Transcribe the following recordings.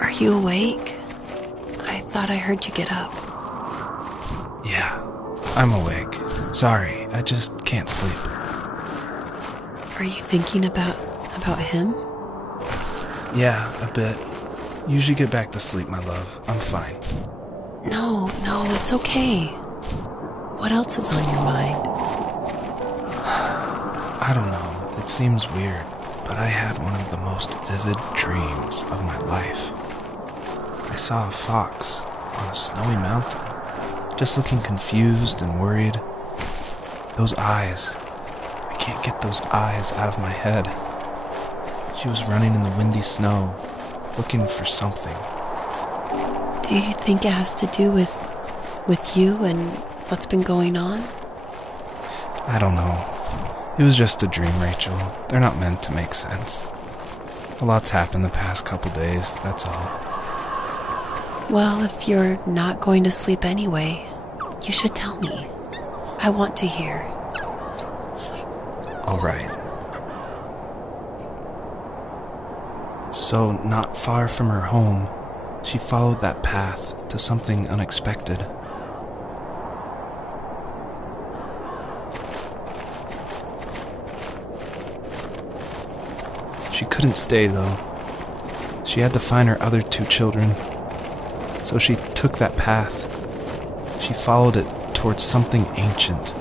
Are you awake? I thought I heard you get up. Yeah, I'm awake. Sorry, I just can't sleep. Are you thinking about him? Yeah, a bit. Usually get back to sleep, my love. I'm fine. No, it's okay. What else is on your mind? I don't know. It seems weird, but I had one of the most vivid dreams of my life. I saw a fox on a snowy mountain, just looking confused and worried. Those eyes. I can't get those eyes out of my head. She was running in the windy snow, looking for something. Do you think it has to do with you and what's been going on? I don't know. It was just a dream, Rachel. They're not meant to make sense. A lot's happened the past couple days, that's all. Well, if you're not going to sleep anyway, you should tell me. I want to hear. All right. So, not far from her home, she followed that path to something unexpected. She couldn't stay, though. She had to find her other 2 children. So she took that path. She followed it towards something ancient.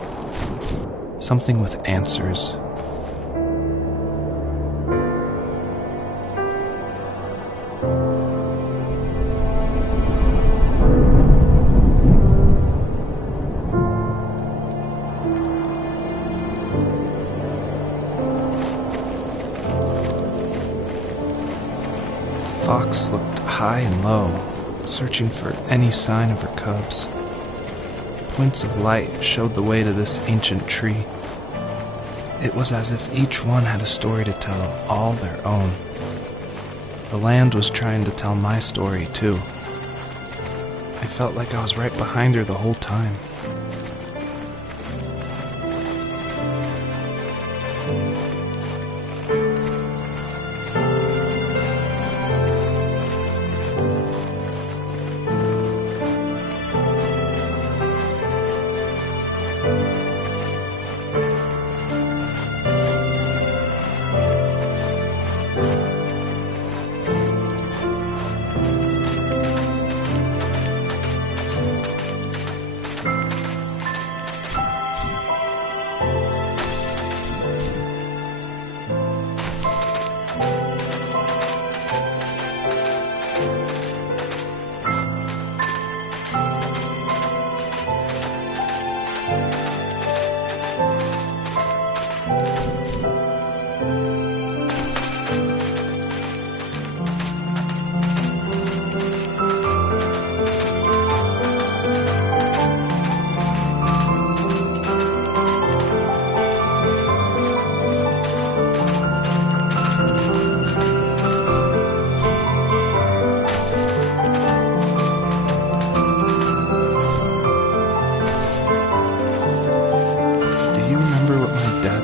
Something with answers. The fox looked high and low, searching for any sign of her cubs. Points of light showed the way to this ancient tree. It was as if each one had a story to tell, all their own. The land was trying to tell my story, too. I felt like I was right behind her the whole time.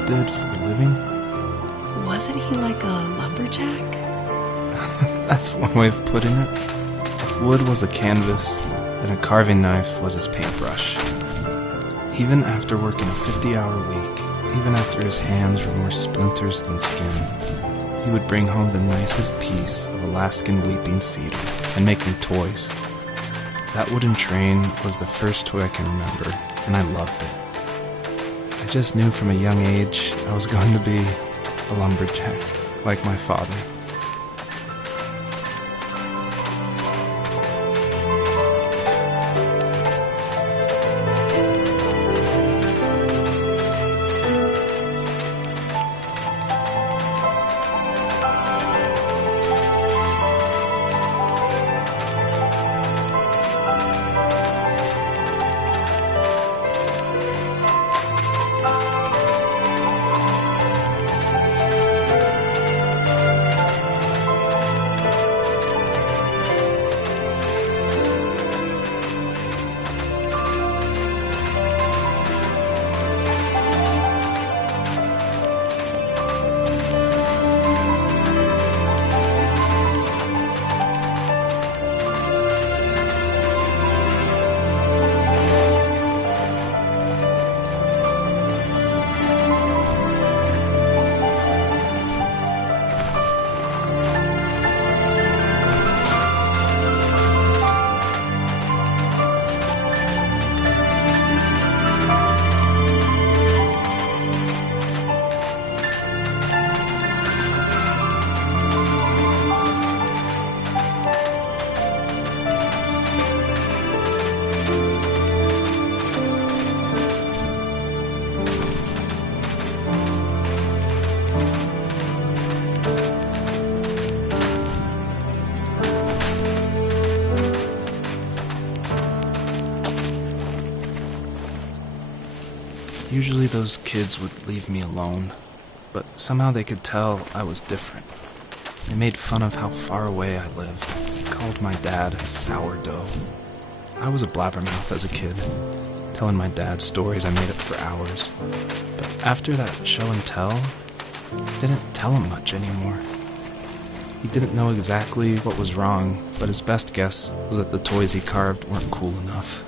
Did for a living? Wasn't he like a lumberjack? That's one way of putting it. If wood was a canvas, then a carving knife was his paintbrush. Even after working a 50-hour week, even after his hands were more splinters than skin, he would bring home the nicest piece of Alaskan weeping cedar and make me toys. That wooden train was the first toy I can remember, and I loved it. I just knew from a young age I was going to be a lumberjack, like my father. Usually those kids would leave me alone, but somehow they could tell I was different. They made fun of how far away I lived. They called my dad sourdough. I was a blabbermouth as a kid, telling my dad stories I made up for hours. But after that show and tell, I didn't tell him much anymore. He didn't know exactly what was wrong, but his best guess was that the toys he carved weren't cool enough.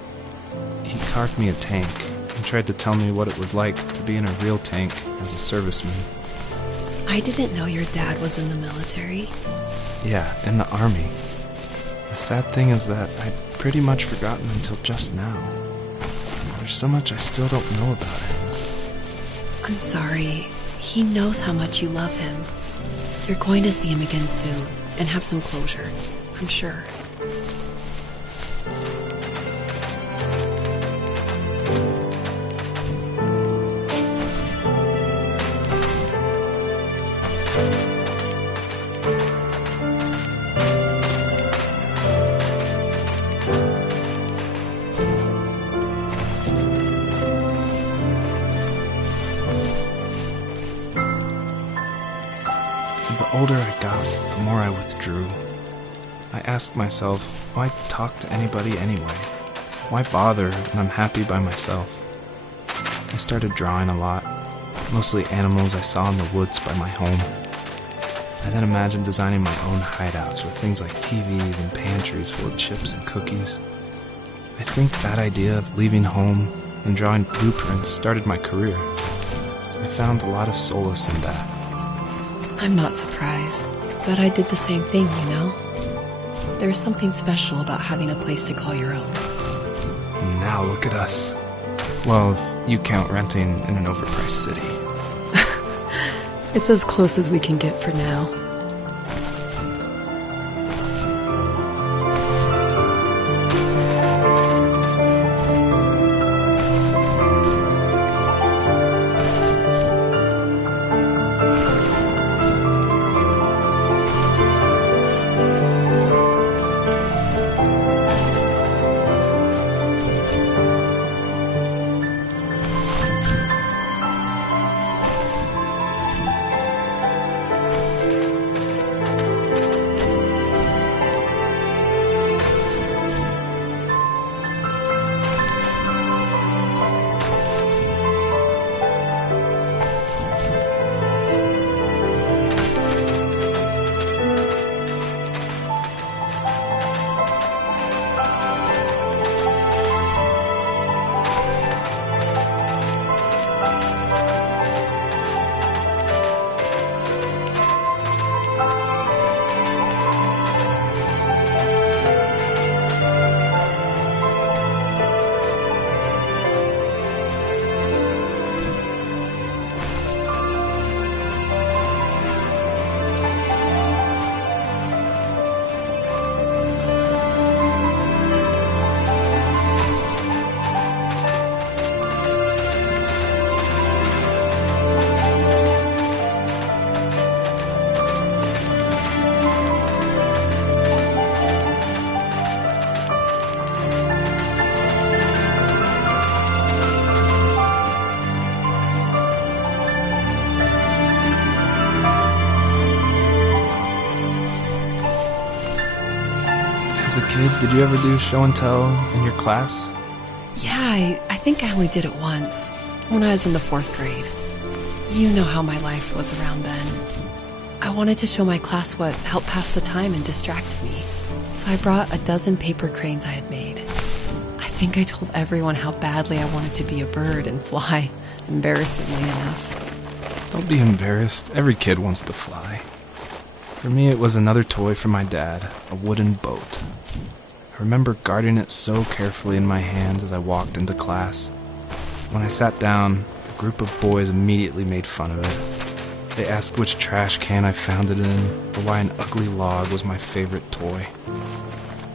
He carved me a tank and tried to tell me what it was like to be in a real tank as a serviceman. I didn't know your dad was in the military. Yeah, in the army. The sad thing is that I'd pretty much forgotten until just now. There's so much I still don't know about him. I'm sorry. He knows how much you love him. You're going to see him again soon and have some closure, I'm sure. The older I got, the more I withdrew. I asked myself, why talk to anybody anyway? Why bother when I'm happy by myself? I started drawing a lot, mostly animals I saw in the woods by my home. I then imagined designing my own hideouts with things like TVs and pantries full of chips and cookies. I think that idea of leaving home and drawing blueprints started my career. I found a lot of solace in that. I'm not surprised, but I did the same thing, you know? There's something special about having a place to call your own. And now look at us. Well, if you count renting in an overpriced city. It's as close as we can get for now. As a kid, did you ever do show and tell in your class? Yeah, I think I only did it once, when I was in the 4th grade. You know how my life was around then. I wanted to show my class what helped pass the time and distracted me, so I brought a dozen paper cranes I had made. I think I told everyone how badly I wanted to be a bird and fly, embarrassingly enough. Don't be embarrassed. Every kid wants to fly. For me, it was another toy from my dad, a wooden boat. I remember guarding it so carefully in my hands as I walked into class. When I sat down, a group of boys immediately made fun of it. They asked which trash can I found it in, or why an ugly log was my favorite toy.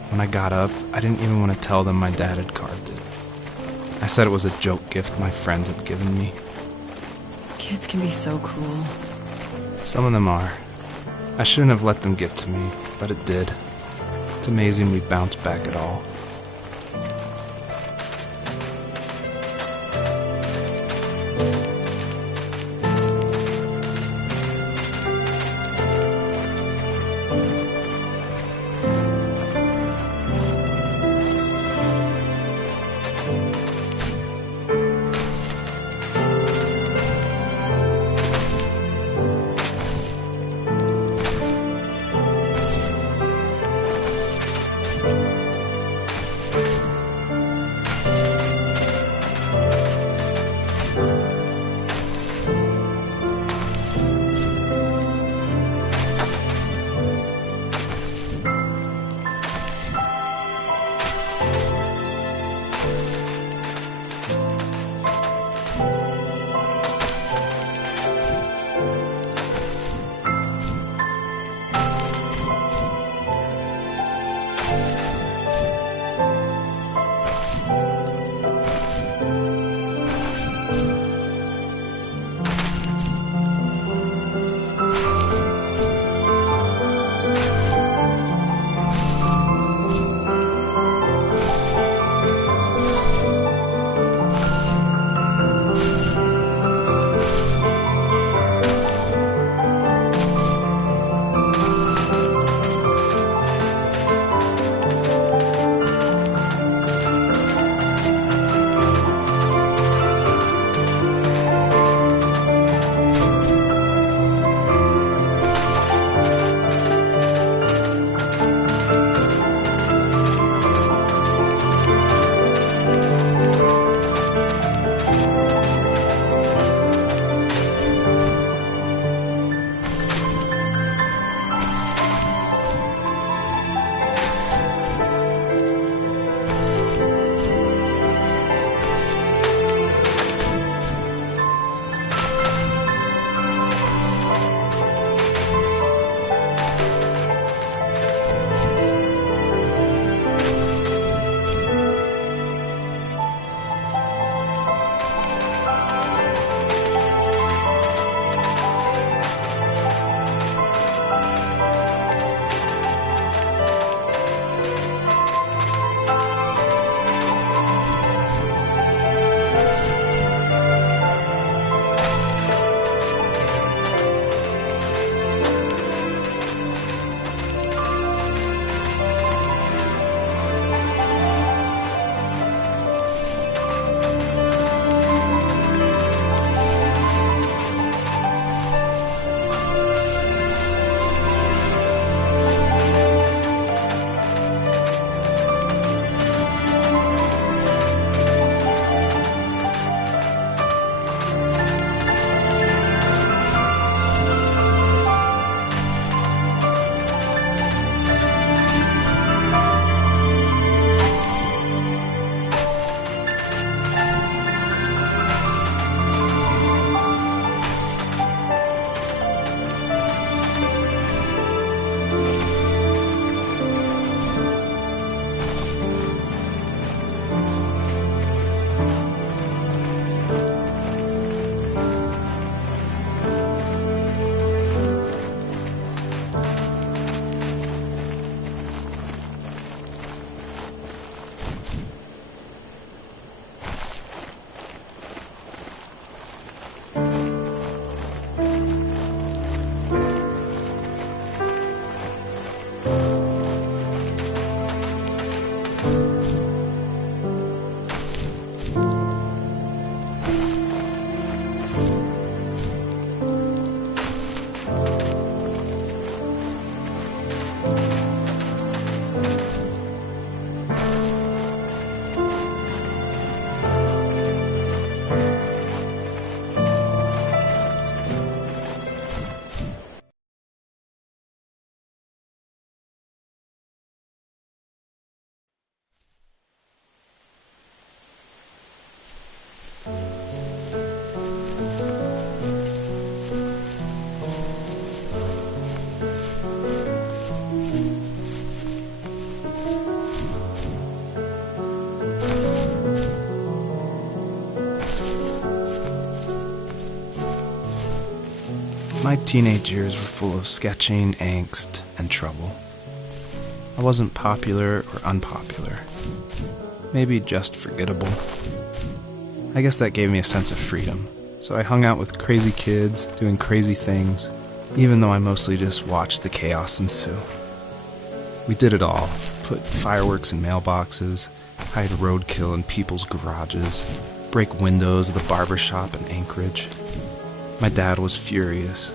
When I got up, I didn't even want to tell them my dad had carved it. I said it was a joke gift my friends had given me. Kids can be so cruel. Some of them are. I shouldn't have let them get to me, but it did. It's amazing we bounced back at all. My teenage years were full of sketching, angst, and trouble. I wasn't popular or unpopular. Maybe just forgettable. I guess that gave me a sense of freedom, so I hung out with crazy kids, doing crazy things, even though I mostly just watched the chaos ensue. We did it all. Put fireworks in mailboxes, hide roadkill in people's garages, break windows of the barber shop in Anchorage. My dad was furious,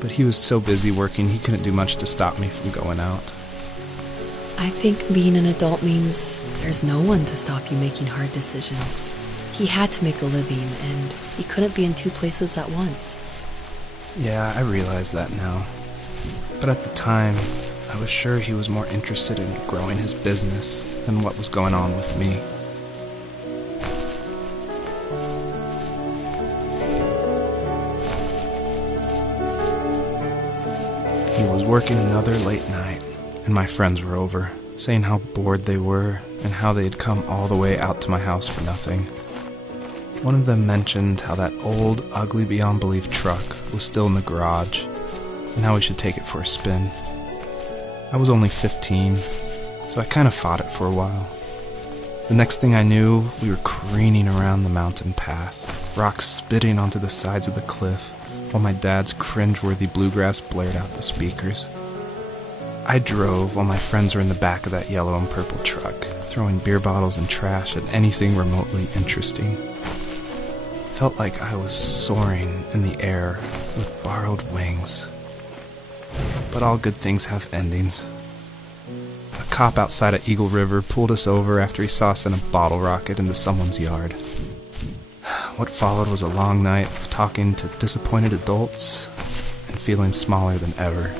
but he was so busy working he couldn't do much to stop me from going out. I think being an adult means there's no one to stop you making hard decisions. He had to make a living, and he couldn't be in two places at once. Yeah, I realize that now. But at the time, I was sure he was more interested in growing his business than what was going on with me. He was working another late night, and my friends were over, saying how bored they were and how they had come all the way out to my house for nothing. One of them mentioned how that old, ugly beyond belief truck was still in the garage, and how we should take it for a spin. I was only 15, so I kind of fought it for a while. The next thing I knew, we were careening around the mountain path, rocks spitting onto the sides of the cliff, while my dad's cringeworthy bluegrass blared out the speakers. I drove while my friends were in the back of that yellow and purple truck, throwing beer bottles and trash at anything remotely interesting. Felt like I was soaring in the air with borrowed wings. But all good things have endings. A cop outside of Eagle River pulled us over after he saw us in a bottle rocket into someone's yard. What followed was a long night of talking to disappointed adults and feeling smaller than ever.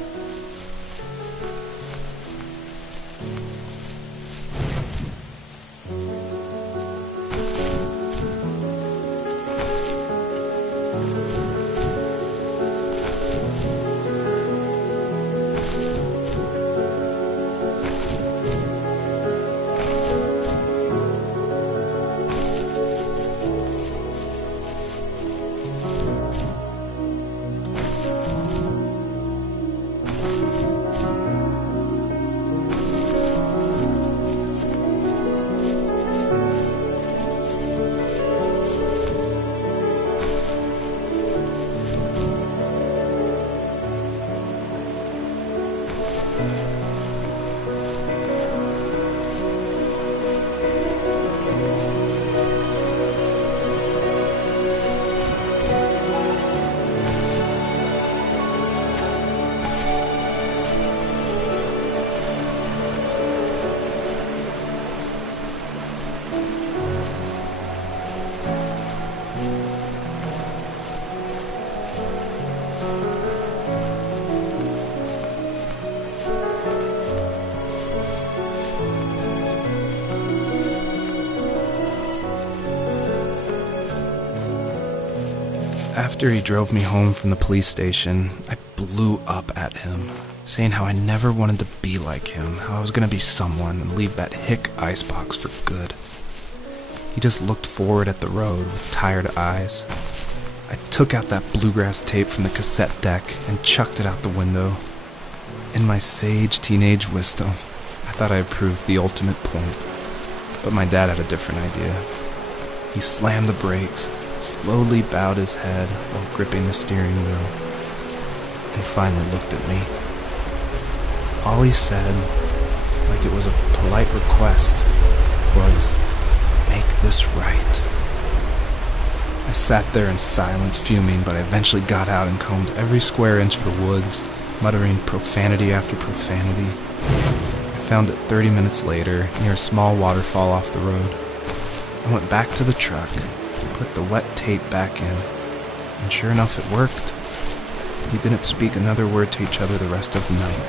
After he drove me home from the police station, I blew up at him, saying how I never wanted to be like him, how I was going to be someone and leave that hick icebox for good. He just looked forward at the road with tired eyes. I took out that bluegrass tape from the cassette deck and chucked it out the window. In my sage teenage wisdom, I thought I had proved the ultimate point. But my dad had a different idea. He slammed the brakes, slowly bowed his head while gripping the steering wheel, and finally looked at me. All he said, like it was a polite request, was, "Make this right." I sat there in silence, fuming, but I eventually got out and combed every square inch of the woods, muttering profanity after profanity. I found it 30 minutes later, near a small waterfall off the road. I went back to the truck, put the wet tape back in, and sure enough it worked. We didn't speak another word to each other the rest of the night.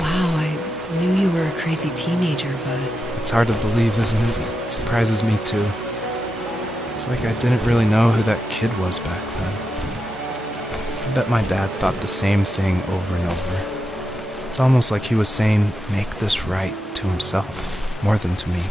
Wow, I knew you were a crazy teenager, but... It's hard to believe, isn't it? It surprises me too. It's like I didn't really know who that kid was back then. I bet my dad thought the same thing over and over. It's almost like he was saying, make this right, to himself, more than to me.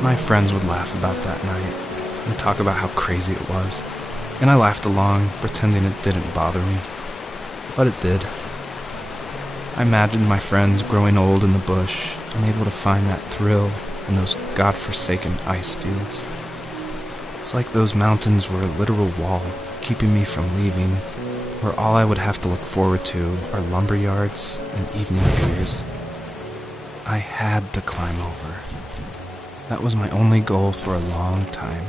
My friends would laugh about that night and talk about how crazy it was, and I laughed along, pretending it didn't bother me. But it did. I imagined my friends growing old in the bush, unable to find that thrill in those godforsaken ice fields. It's like those mountains were a literal wall, keeping me from leaving, where all I would have to look forward to are lumber yards and evening beers. I had to climb over. That was my only goal for a long time.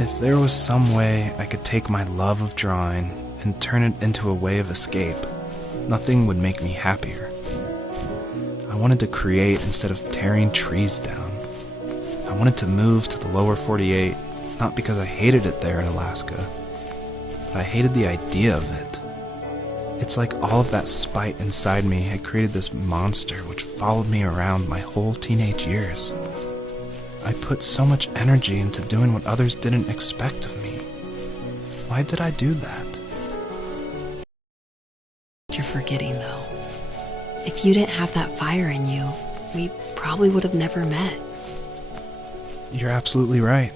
If there was some way I could take my love of drawing and turn it into a way of escape, nothing would make me happier. I wanted to create instead of tearing trees down. I wanted to move to the lower 48, not because I hated it there in Alaska, but I hated the idea of it. It's like all of that spite inside me had created this monster which followed me around my whole teenage years. I put so much energy into doing what others didn't expect of me. Why did I do that? You're forgetting, though. If you didn't have that fire in you, we probably would have never met. You're absolutely right.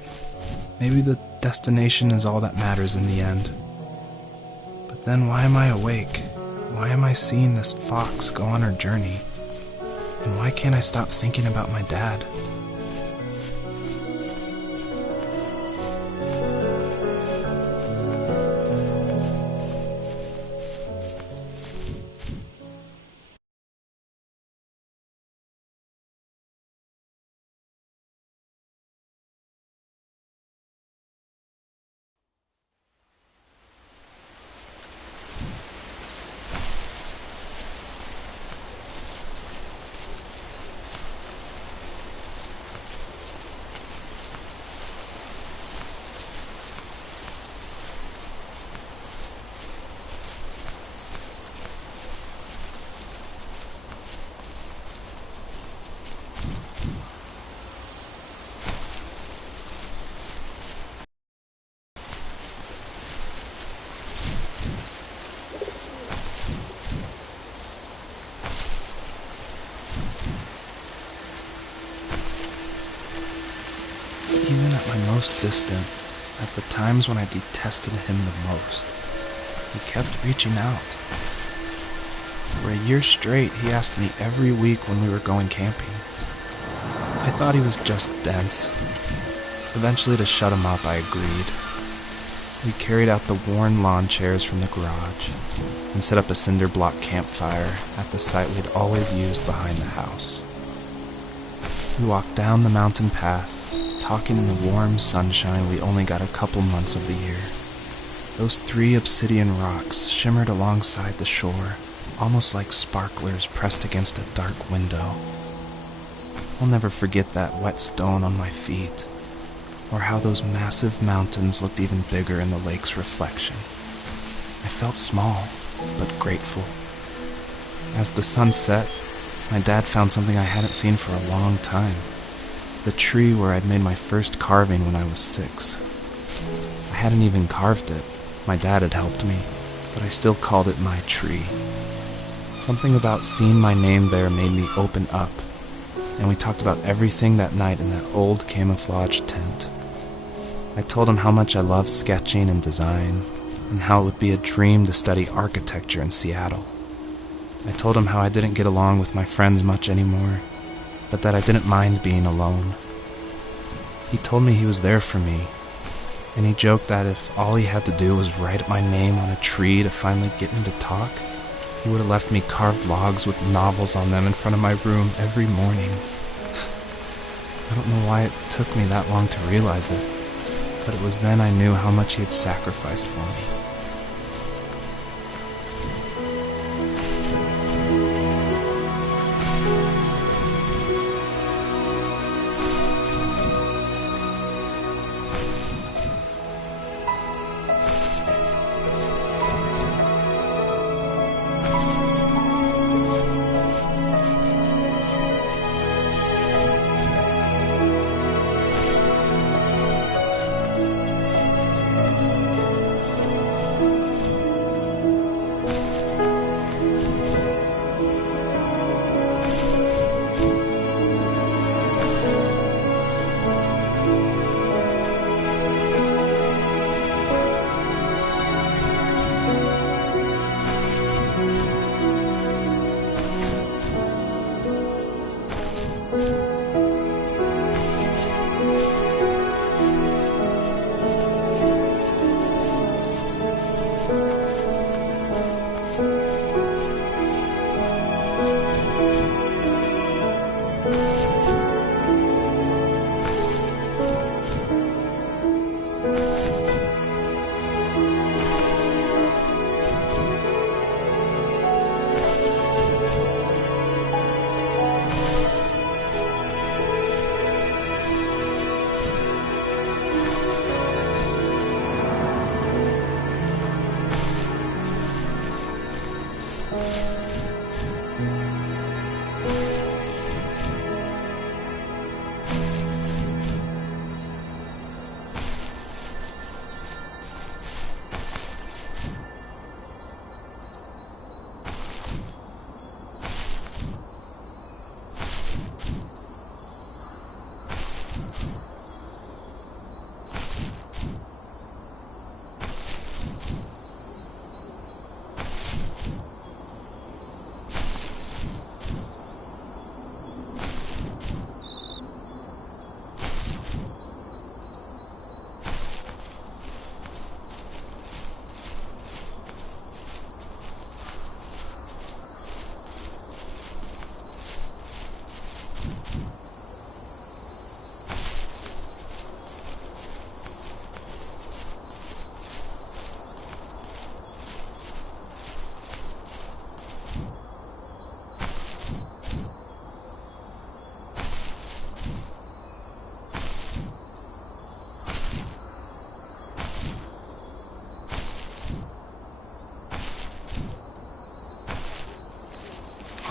Maybe the destination is all that matters in the end. But then why am I awake? Why am I seeing this fox go on her journey? And why can't I stop thinking about my dad? Even at my most distant, at the times when I detested him the most, he kept reaching out. For a year straight, he asked me every week when we were going camping. I thought he was just dense. Eventually, to shut him up, I agreed. We carried out the worn lawn chairs from the garage and set up a cinder block campfire at the site we'd always used behind the house. We walked down the mountain path, talking in the warm sunshine we only got a couple months of the year. Those 3 obsidian rocks shimmered alongside the shore, almost like sparklers pressed against a dark window. I'll never forget that wet stone on my feet, or how those massive mountains looked even bigger in the lake's reflection. I felt small, but grateful. As the sun set, my dad found something I hadn't seen for a long time. The tree where I'd made my first carving when I was 6. I hadn't even carved it. My dad had helped me, but I still called it my tree. Something about seeing my name there made me open up, and we talked about everything that night in that old camouflage tent. I told him how much I loved sketching and design, and how it would be a dream to study architecture in Seattle. I told him how I didn't get along with my friends much anymore, but that I didn't mind being alone. He told me he was there for me, and he joked that if all he had to do was write my name on a tree to finally get me to talk, he would have left me carved logs with novels on them in front of my room every morning. I don't know why it took me that long to realize it, but it was then I knew how much he had sacrificed for me.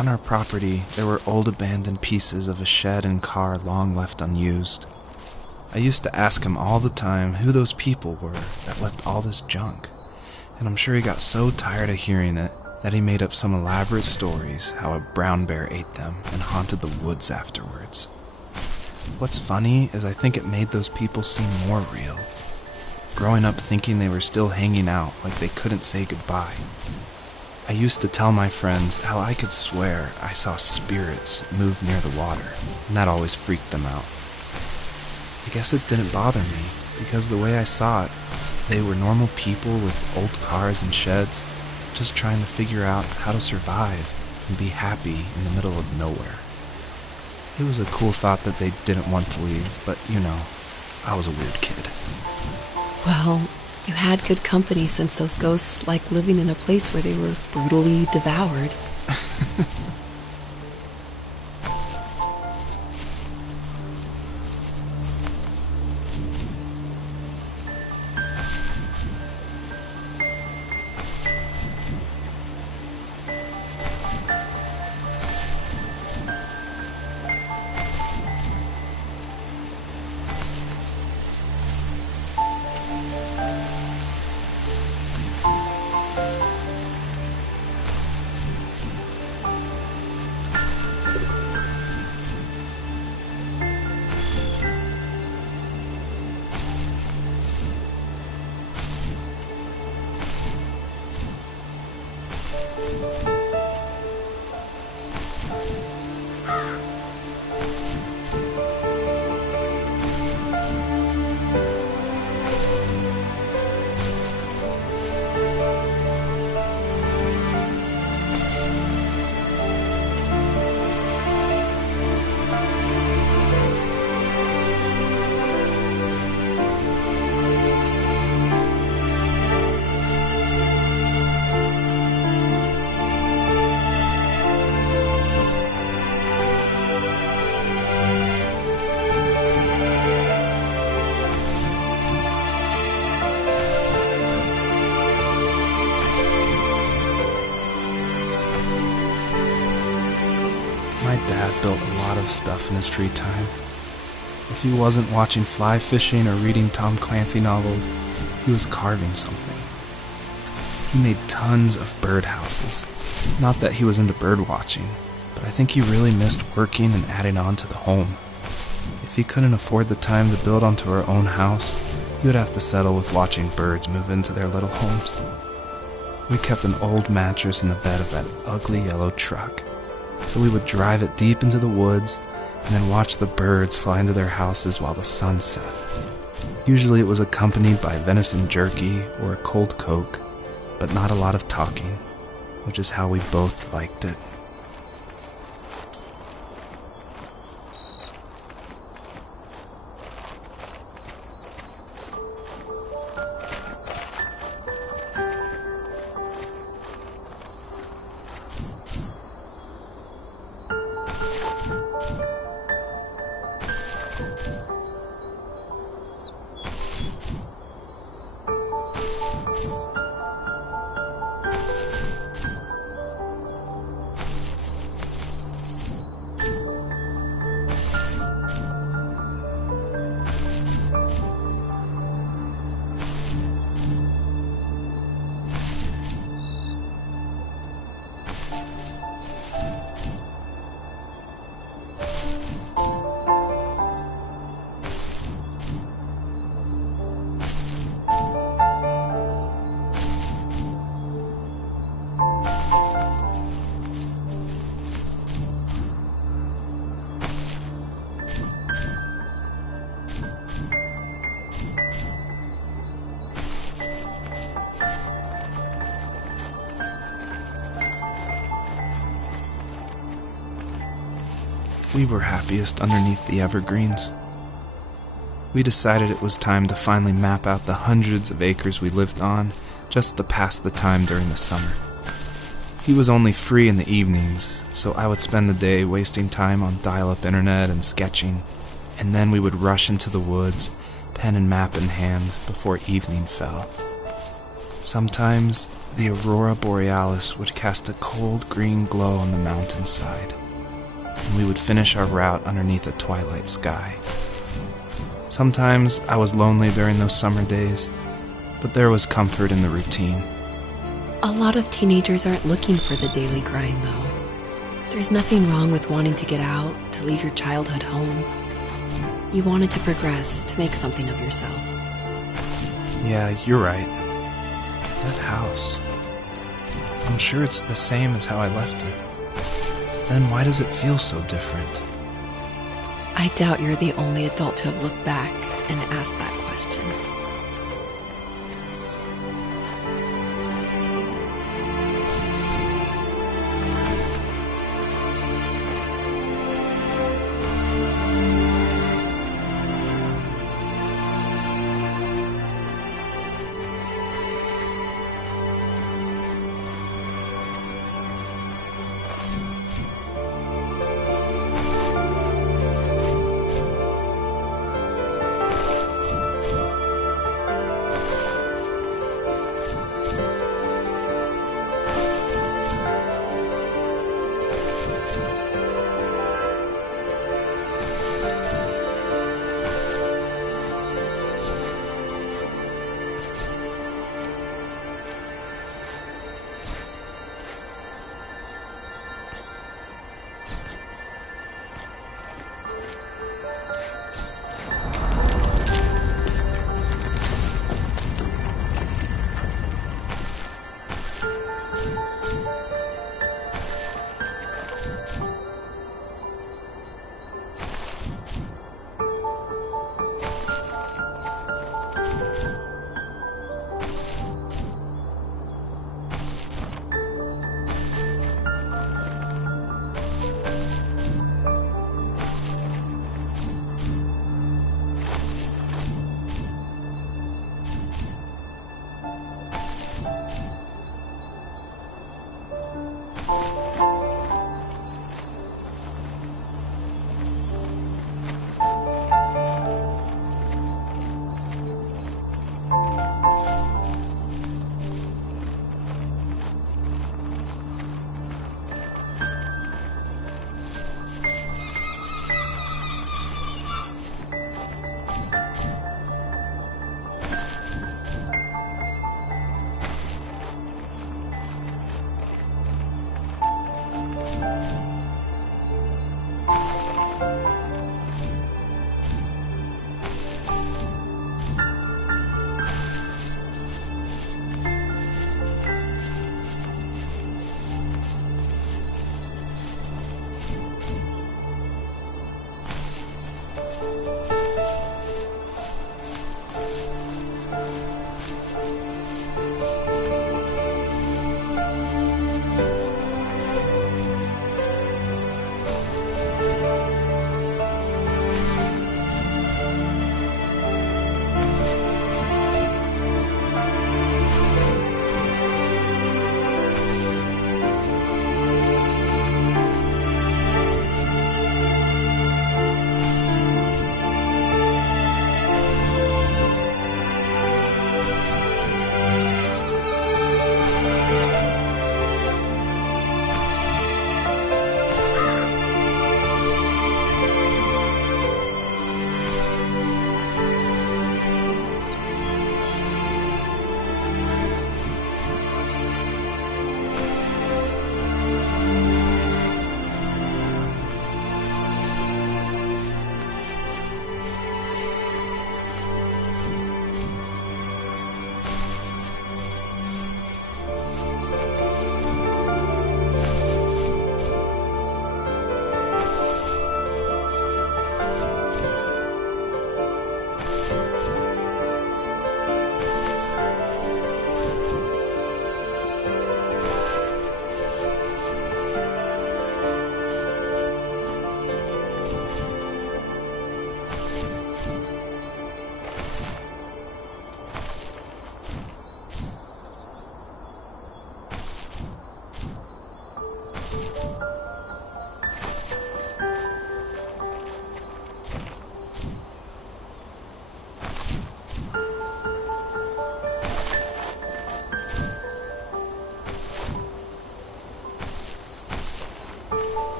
On our property, there were old abandoned pieces of a shed and car long left unused. I used to ask him all the time who those people were that left all this junk, and I'm sure he got so tired of hearing it that he made up some elaborate stories how a brown bear ate them and haunted the woods afterwards. What's funny is I think it made those people seem more real. Growing up thinking they were still hanging out like they couldn't say goodbye. I used to tell my friends how I could swear I saw spirits move near the water, and that always freaked them out. I guess it didn't bother me, because the way I saw it, they were normal people with old cars and sheds, just trying to figure out how to survive and be happy in the middle of nowhere. It was a cool thought that they didn't want to leave, but you know, I was a weird kid. Well, you had good company since those ghosts like living in a place where they were brutally devoured. built a lot of stuff in his free time. If he wasn't watching fly fishing or reading Tom Clancy novels, he was carving something. He made tons of birdhouses. Not that he was into bird watching, but I think he really missed working and adding on to the home. If he couldn't afford the time to build onto our own house, he would have to settle with watching birds move into their little homes. We kept an old mattress in the bed of that ugly yellow truck, so we would drive it deep into the woods and then watch the birds fly into their houses while the sun set. Usually it was accompanied by venison jerky or a cold Coke, but not a lot of talking, which is how we both liked it. We were happiest underneath the evergreens. We decided it was time to finally map out the hundreds of acres we lived on just to pass the time during the summer. He was only free in the evenings, so I would spend the day wasting time on dial-up internet and sketching, and then we would rush into the woods, pen and map in hand, before evening fell. Sometimes the aurora borealis would cast a cold green glow on the mountainside, and we would finish our route underneath a twilight sky. Sometimes I was lonely during those summer days, but there was comfort in the routine. A lot of teenagers aren't looking for the daily grind, though. There's nothing wrong with wanting to get out, to leave your childhood home. You wanted to progress, to make something of yourself. Yeah, you're right. That house. I'm sure it's the same as how I left it. Then why does it feel so different? I doubt you're the only adult to have looked back and asked that question.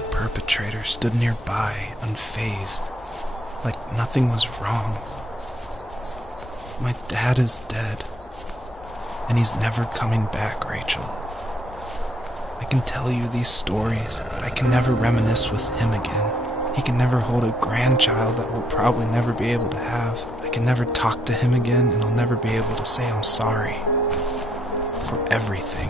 The perpetrator stood nearby, unfazed, like nothing was wrong. My dad is dead, and he's never coming back, Rachel. I can tell you these stories, but I can never reminisce with him again. He can never hold a grandchild that we'll probably never be able to have. I can never talk to him again, and I'll never be able to say I'm sorry for everything.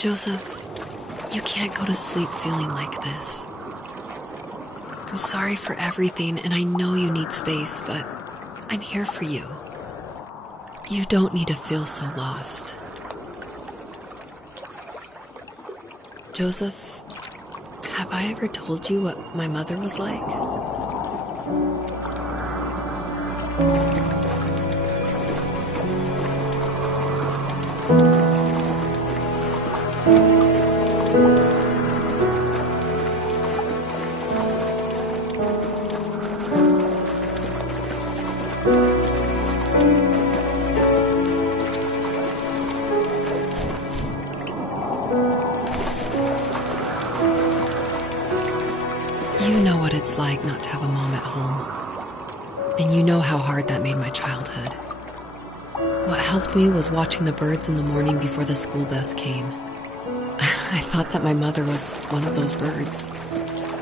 Joseph, you can't go to sleep feeling like this. I'm sorry for everything, and I know you need space, but I'm here for you. You don't need to feel so lost. Joseph, have I ever told you what my mother was like? You know what it's like not to have a mom at home. And you know how hard that made my childhood. What helped me was watching the birds in the morning before the school bus came. I thought that my mother was one of those birds,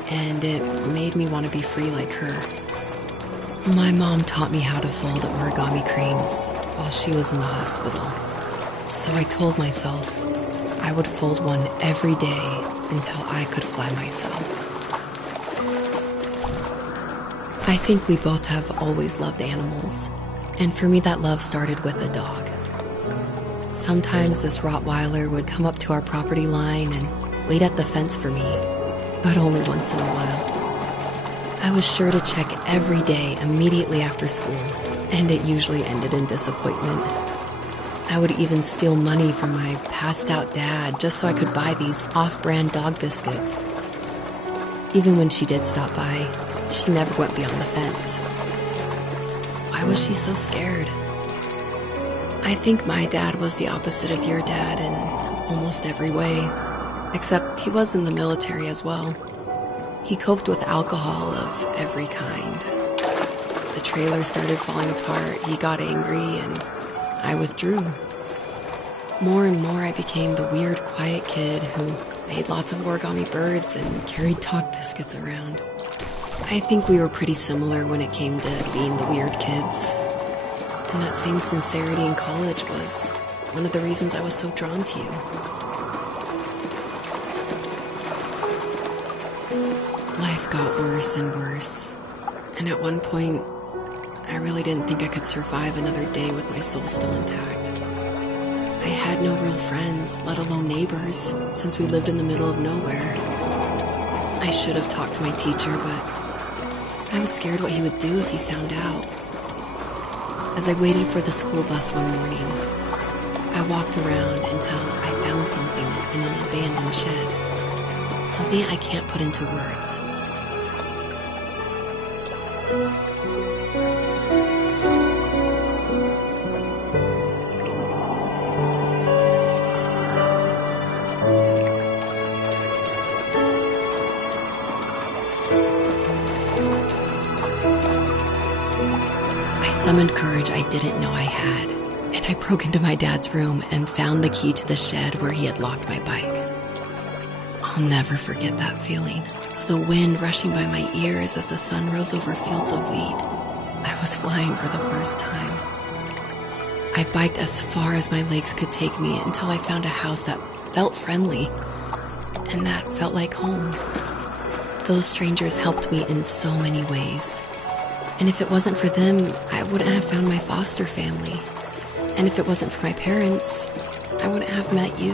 and it made me want to be free like her. My mom taught me how to fold origami cranes while she was in the hospital. So I told myself I would fold one every day until I could fly myself. I think we both have always loved animals, and for me that love started with a dog. Sometimes this Rottweiler would come up to our property line and wait at the fence for me, but only once in a while. I was sure to check every day immediately after school, and it usually ended in disappointment. I would even steal money from my passed-out dad just so I could buy these off-brand dog biscuits. Even when she did stop by, she never went beyond the fence. Why was she so scared? I think my dad was the opposite of your dad in almost every way, except he was in the military as well. He coped with alcohol of every kind. The trailer started falling apart, he got angry, and I withdrew. More and more I became the weird, quiet kid who made lots of origami birds and carried dog biscuits around. I think we were pretty similar when it came to being the weird kids. And that same sincerity in college was one of the reasons I was so drawn to you. Life got worse and worse, and at one point, I really didn't think I could survive another day with my soul still intact. I had no real friends, let alone neighbors, since we lived in the middle of nowhere. I should have talked to my teacher, but I was scared what he would do if he found out. As I waited for the school bus one morning, I walked around until I found something in an abandoned shed. Something I can't put into words. I summoned courage I didn't know I had, and I broke into my dad's room and found the key to the shed where he had locked my bike. I'll never forget that feeling of the wind rushing by my ears as the sun rose over fields of wheat. I was flying for the first time. I biked as far as my legs could take me until I found a house that felt friendly, and that felt like home. Those strangers helped me in so many ways. And if it wasn't for them, I wouldn't have found my foster family. And if it wasn't for my parents, I wouldn't have met you.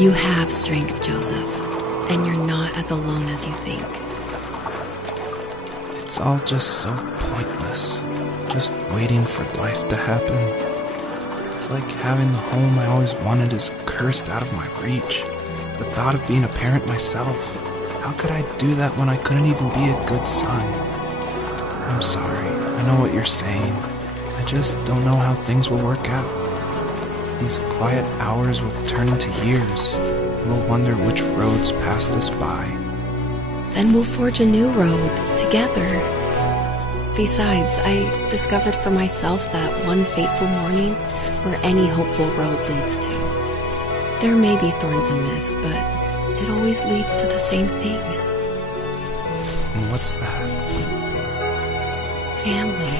You have strength, Joseph, and you're not as alone as you think. It's all just so pointless. Just waiting for life to happen. It's like having the home I always wanted is cursed out of my reach. The thought of being a parent myself. How could I do that when I couldn't even be a good son? I'm sorry. I know what you're saying. I just don't know how things will work out. These quiet hours will turn into years. We'll wonder which roads passed us by. Then we'll forge a new road together. Besides, I discovered for myself that one fateful morning where any hopeful road leads to. There may be thorns and mist, but it always leads to the same thing. And what's that? Family.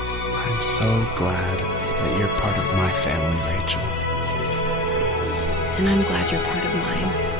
I'm so glad that you're part of my family, Rachel. And I'm glad you're part of mine.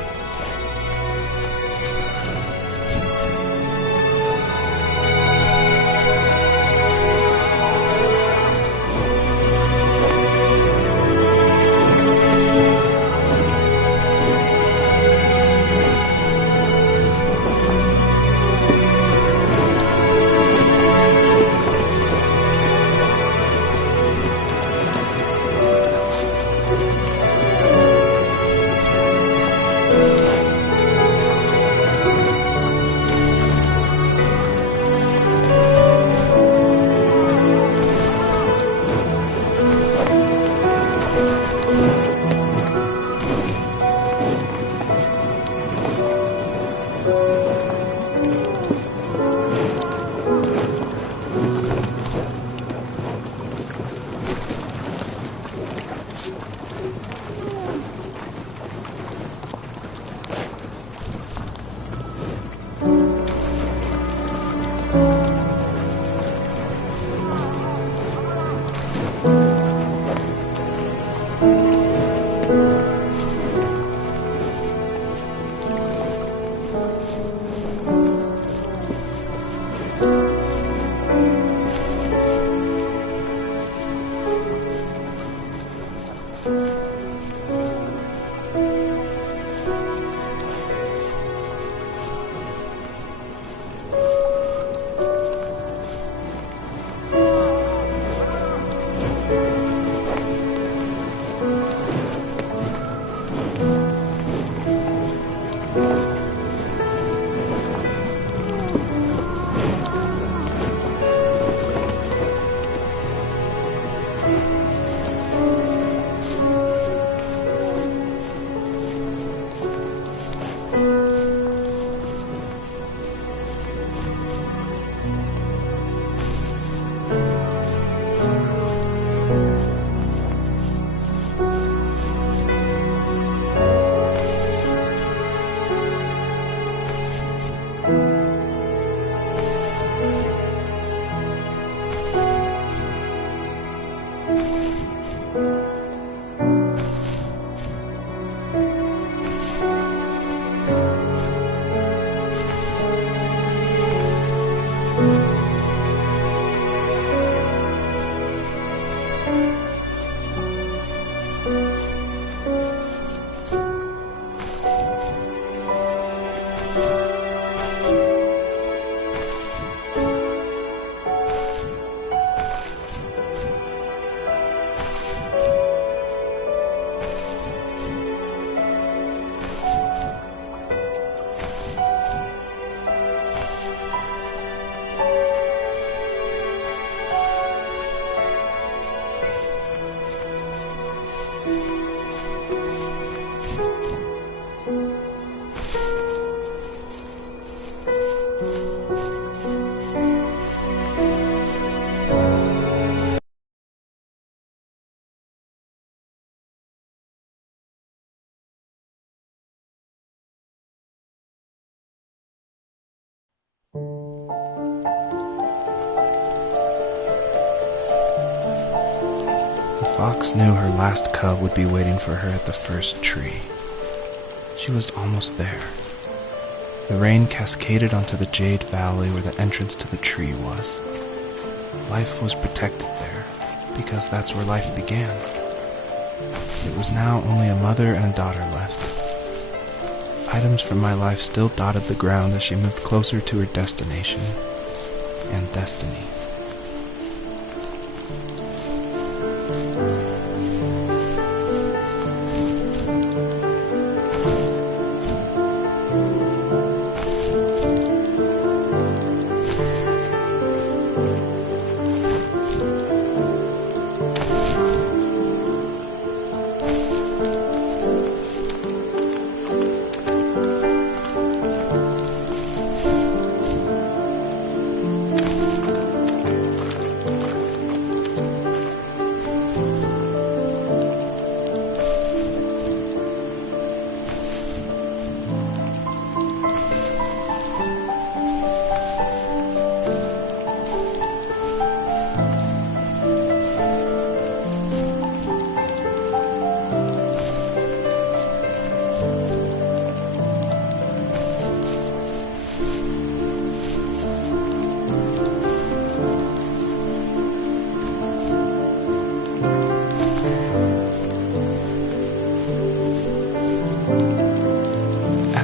The fox knew her last cub would be waiting for her at the first tree. She was almost there. The rain cascaded onto the jade valley where the entrance to the tree was. Life was protected there, because that's where life began. It was now only a mother and a daughter left. Items from my life still dotted the ground as she moved closer to her destination and destiny.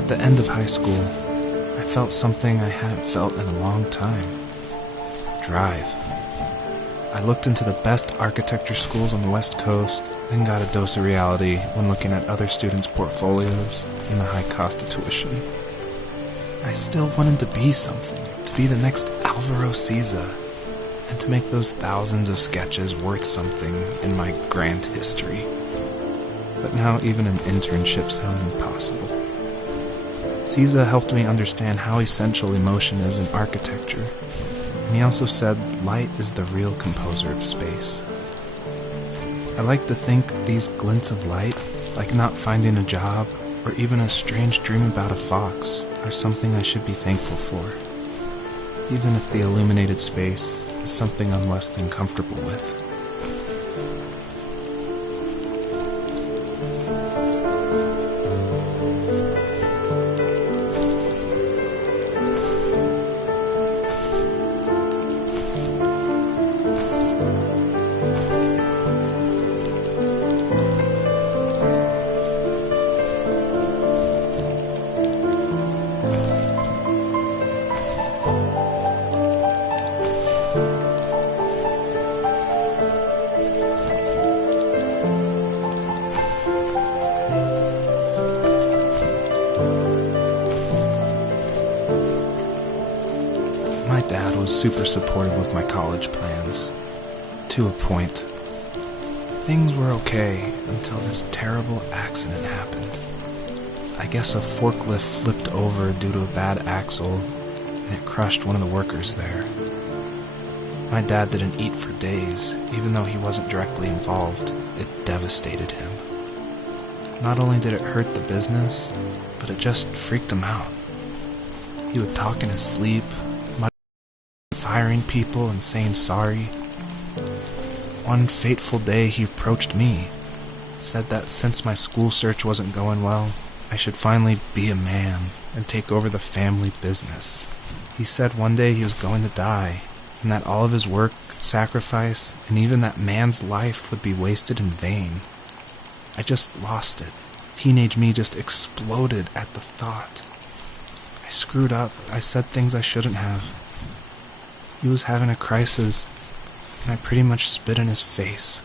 At the end of high school, I felt something I hadn't felt in a long time. Drive. I looked into the best architecture schools on the West Coast, then got a dose of reality when looking at other students' portfolios and the high cost of tuition. I still wanted to be something, to be the next Alvaro Siza, and to make those thousands of sketches worth something in my grand history. But now even an internship sounds impossible. Siza helped me understand how essential emotion is in architecture, and he also said light is the real composer of space. I like to think these glints of light, like not finding a job or even a strange dream about a fox, are something I should be thankful for, even if the illuminated space is something I'm less than comfortable with. My dad was super supportive of my college plans, to a point. Things were okay until this terrible accident happened. I guess a forklift flipped over due to a bad axle, and it crushed one of the workers there. My dad didn't eat for days, even though he wasn't directly involved. It devastated him. Not only did it hurt the business, but it just freaked him out. He would talk in his sleep, firing people and saying sorry. One fateful day he approached me, said that since my school search wasn't going well, I should finally be a man and take over the family business. He said one day he was going to die, and that all of his work, sacrifice, and even that man's life would be wasted in vain. I just lost it. Teenage me just exploded at the thought. I screwed up. I said things I shouldn't have. He was having a crisis, and I pretty much spit in his face.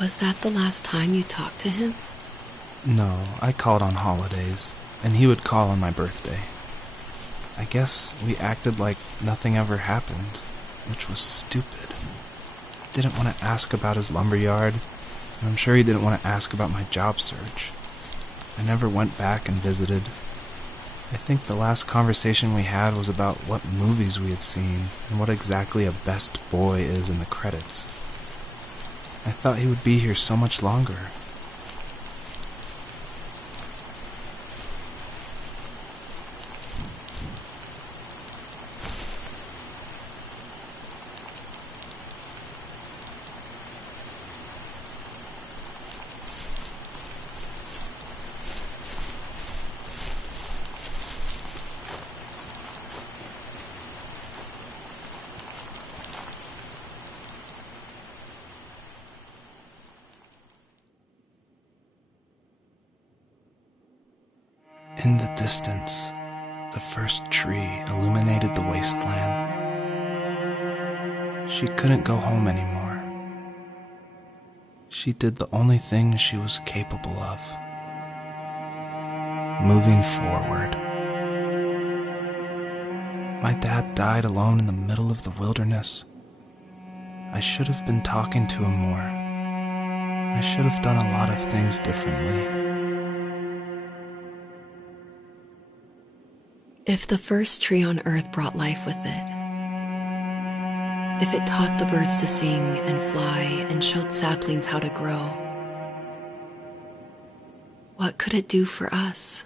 Was that the last time you talked to him? No, I called on holidays, and he would call on my birthday. I guess we acted like nothing ever happened, which was stupid. Didn't want to ask about his lumberyard, and I'm sure he didn't want to ask about my job search. I never went back and visited. I think the last conversation we had was about what movies we had seen and what exactly a best boy is in the credits. I thought he would be here so much longer. In the distance, the first tree illuminated the wasteland. She couldn't go home anymore. She did the only thing she was capable of: moving forward. My dad died alone in the middle of the wilderness. I should have been talking to him more. I should have done a lot of things differently. If the first tree on earth brought life with it, if it taught the birds to sing and fly and showed saplings how to grow, what could it do for us?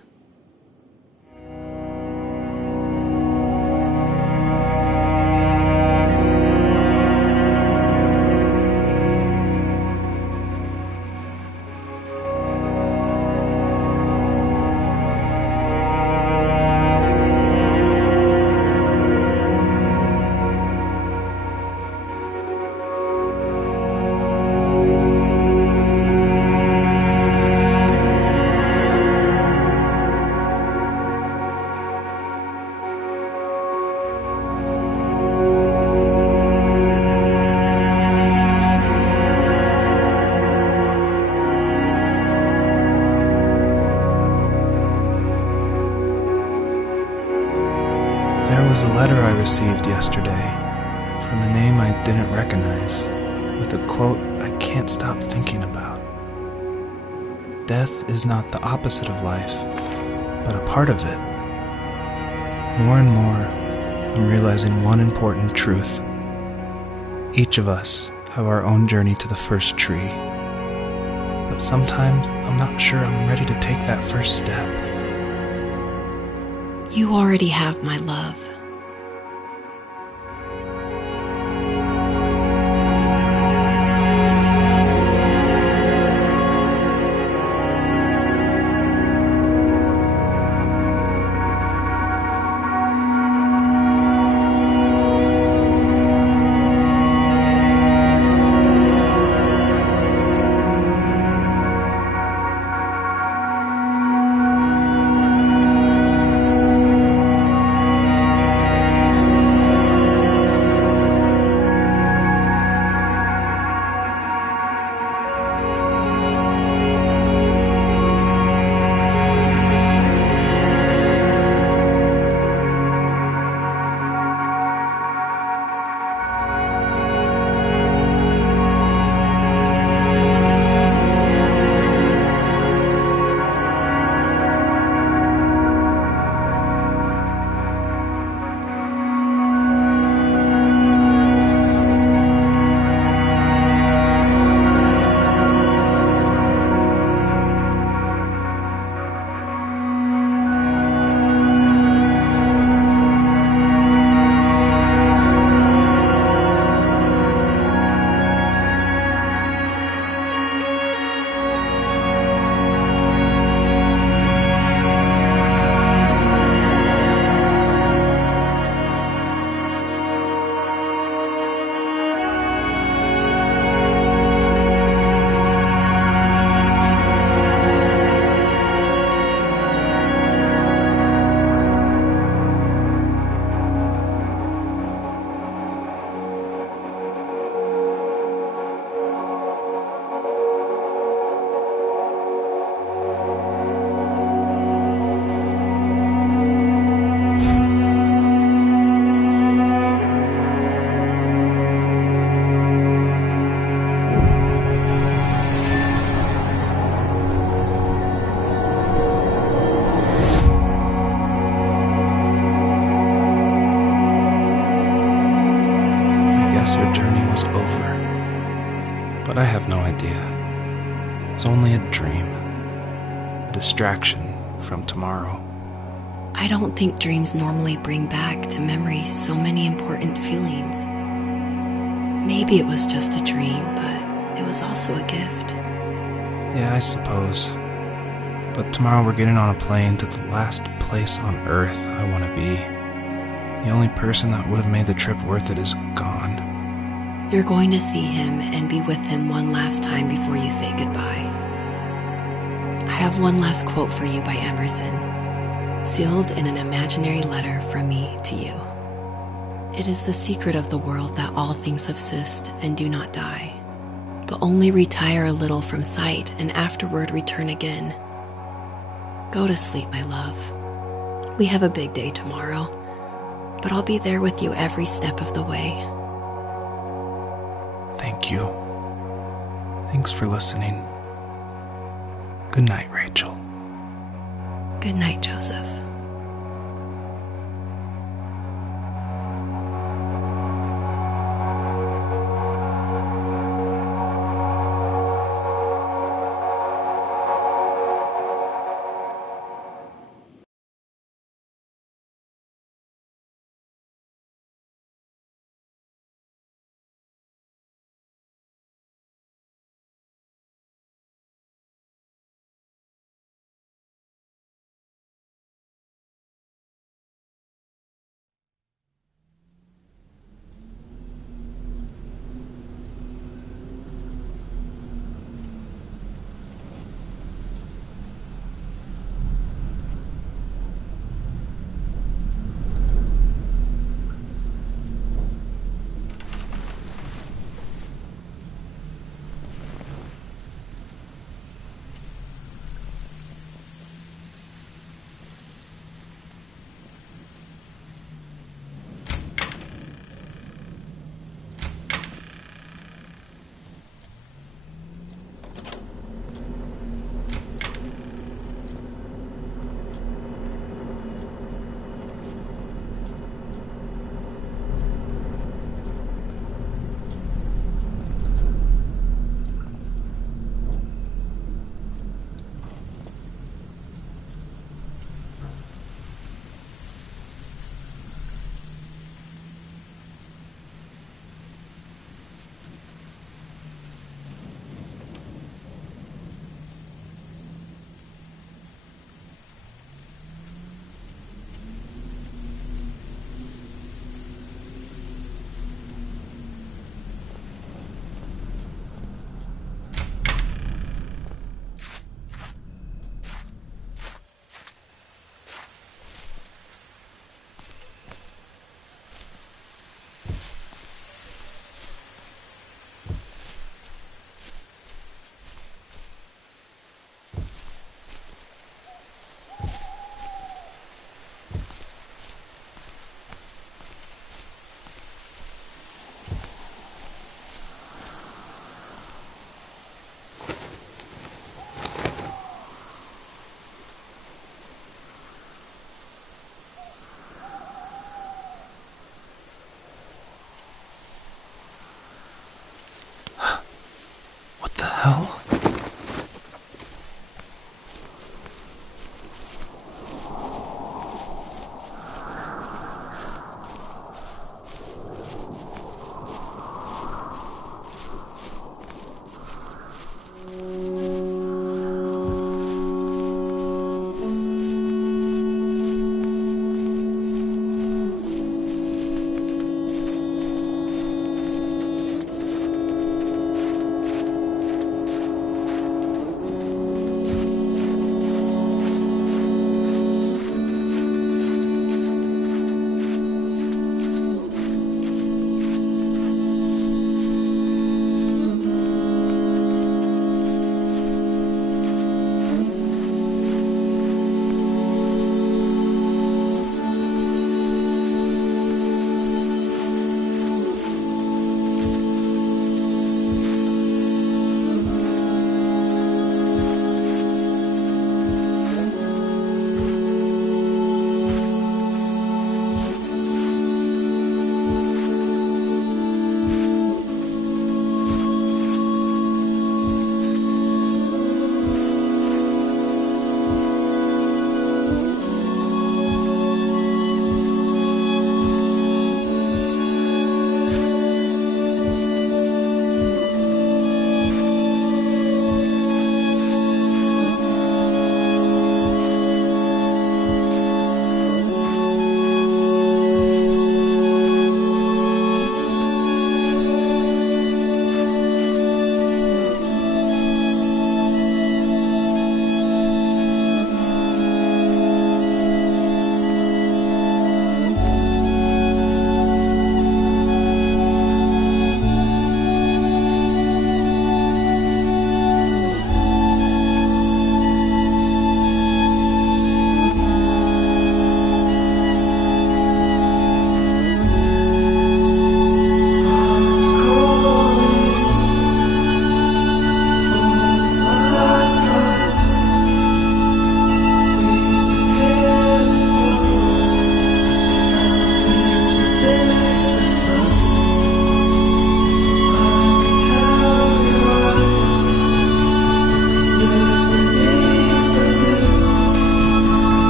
There was a letter I received yesterday from a name I didn't recognize, with a quote I can't stop thinking about. Death is not the opposite of life, but a part of it. More and more, I'm realizing one important truth. Each of us have our own journey to the first tree, but sometimes I'm not sure I'm ready to take that first step. You already have my love. Your journey was over, but I have no idea. It was only a dream, a distraction from tomorrow. I don't think dreams normally bring back to memory so many important feelings. Maybe it was just a dream, but it was also a gift. Yeah, I suppose. But tomorrow we're getting on a plane to the last place on Earth I want to be. The only person that would have made the trip worth it is gone. You're going to see him and be with him one last time before you say goodbye. I have one last quote for you by Emerson. sealed in an imaginary letter from me to you. It is the secret of the world that all things subsist and do not die, but only retire a little from sight and afterward return again. Go to sleep, my love. We have a big day tomorrow, but I'll be there with you every step of the way. Thank you. Thanks for listening. Good night, Rachel. Good night, Joseph. What the hell?